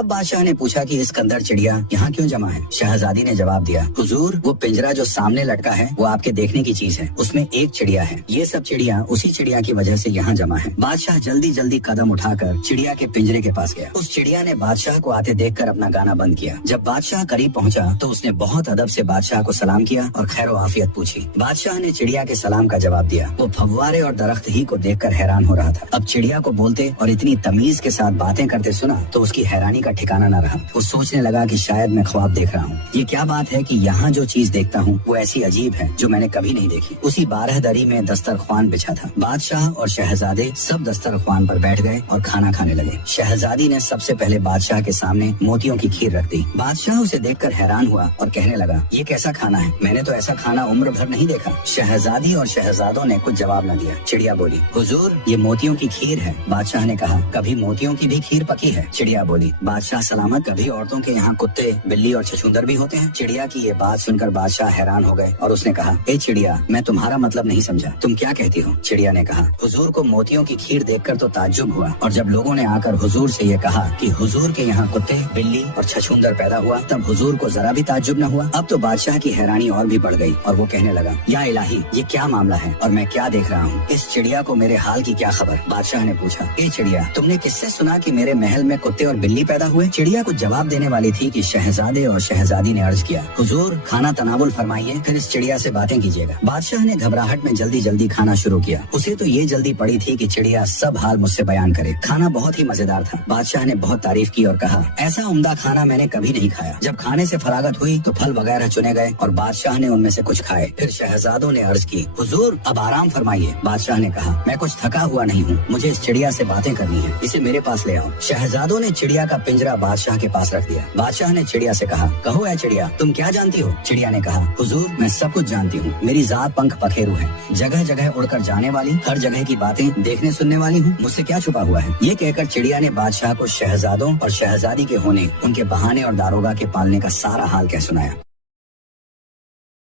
تب بادشاہ نے پوچھا کہ اس کندر چڑیا یہاں کیوں جمع ہے؟ شہزادی نے جواب دیا، حضور وہ پنجرا جو سامنے لٹکا ہے وہ آپ کے دیکھنے کی چیز ہے، اس میں ایک چڑیا ہے، یہ سب چڑیا اسی چڑیا کی وجہ سے یہاں جمع ہے۔ بادشاہ جلدی جلدی قدم اٹھا کر چڑیا کے پنجرے کے پاس گیا۔ اس چڑیا نے بادشاہ کو آتے دیکھ کر اپنا گانا بند کیا۔ جب بادشاہ قریب پہنچا تو اس نے بہت ادب سے بادشاہ کو سلام کیا اور خیر و عافیت پوچھی۔ بادشاہ نے چڑیا کے سلام کا جواب دیا۔ وہ فوارے اور درخت ہی کو دیکھ کر حیران ہو رہا تھا۔ اب چڑیا کو بولتے اور اتنی تمیز کے ساتھ باتیں کرتے سنا تو اس کی حیرانی کا ٹھکانہ نہ رہا۔ وہ سوچنے لگا کہ شاید میں خواب دیکھ رہا ہوں۔ یہ کیا بات ہے کہ یہاں جو چیز دیکھتا ہوں وہ ایسی عجیب ہے جو میں نے کبھی نہیں دیکھی۔ اسی 12 دری میں دسترخوان بچھا تھا۔ بادشاہ اور شہزادے سب دسترخوان پر بیٹھ گئے اور کھانا کھانے لگے۔ شہزادی نے سب سے پہلے بادشاہ کے سامنے موتیوں کی کھیر رکھ دی۔ بادشاہ اسے دیکھ کر حیران ہوا اور کہنے لگا، یہ کیسا کھانا ہے؟ میں نے تو ایسا کھانا عمر بھر نہیں دیکھا۔ شہزادی اور شہزادوں نے کچھ جواب نہ دیا۔ چڑیا بولی، حضور یہ موتیوں کی کھیر ہے۔ بادشاہ نے کہا، کبھی موتیوں کی بھی کھیر پکی ہے؟ چڑیا بولی، بادشاہ سلامت، کبھی عورتوں کے یہاں کتے، بلی اور چھچھندر بھی ہوتے ہیں؟ چڑیا کی یہ بات سن کر بادشاہ حیران ہو گئے اور اس نے کہا، اے چڑیا، میں تمہارا مطلب نہیں سمجھا، تم کیا کہتی ہو؟ چڑیا نے کہا، حضور کو موتیوں کی کھیر دیکھ کر تو تعجب ہوا، اور جب لوگوں نے آ کر حضور سے یہ کہا کہ حضور کے یہاں کتے، بلی اور چھچھندر پیدا ہوا، تب حضور کو ذرا بھی تعجب نہ ہوا۔ اب تو بادشاہ کی حیرانی اور بھی بڑھ گئی اور وہ کہنے لگا، یا الہی، یہ کیا معاملہ ہے اور میں کیا دیکھ رہا ہوں؟ اس چڑیا کو میرے حال کی کیا خبر؟ بادشاہ نے پوچھا، اے چڑیا، تم نے کس سے سنا کہ میرے محل میں کتے اور بلی پیدا ہوئے؟ چڑیا کچھ جواب دینے والی تھی کہ شہزادے اور شہزادی نے عرض کیا، حضور کھانا تناول فرمائیے، پھر اس چڑیا سے باتیں کیجیے گا۔ بادشاہ نے گھبراہٹ میں جلدی جلدی کھانا شروع کیا۔ اسے تو یہ جلدی پڑی تھی کہ چڑیا سب حال مجھ سے بیان کرے۔ کھانا بہت ہی مزیدار تھا۔ بادشاہ نے بہت تعریف کی اور کہا، ایسا عمدہ کھانا میں نے کبھی نہیں کھایا۔ جب کھانے سے فراغت ہوئی تو پھل وغیرہ چنے گئے اور بادشاہ نے ان میں سے کچھ کھائے۔ پھر شہزادوں نے عرض کی، حضور اب آرام فرمائیے۔ بادشاہ نے کہا، میں کچھ تھکا ہوا نہیں ہوں، مجھے اس چڑیا سے باتیں کرنی ہے، اسے میرے پاس لے آؤ۔ شہزادوں نے چڑیا کا پنجرا بادشاہ کے پاس رکھ دیا۔ بادشاہ نے چڑیا سے کہا، کہو اے چڑیا، تم کیا جانتی ہو؟ چڑیا نے کہا، حضور میں سب کچھ جانتی ہوں، میری ذات پنکھ پکھیرو ہے، جگہ جگہ اڑ کر جانے والی، ہر جگہ کی باتیں دیکھنے سننے والی ہوں، مجھ سے کیا چھپا ہوا ہے؟ یہ کہہ کر چڑیا نے بادشاہ کو شہزادوں اور شہزادی کے ہونے، ان کے بہانے اور داروغہ کے پالنے کا سارا حال کہہ سنایا۔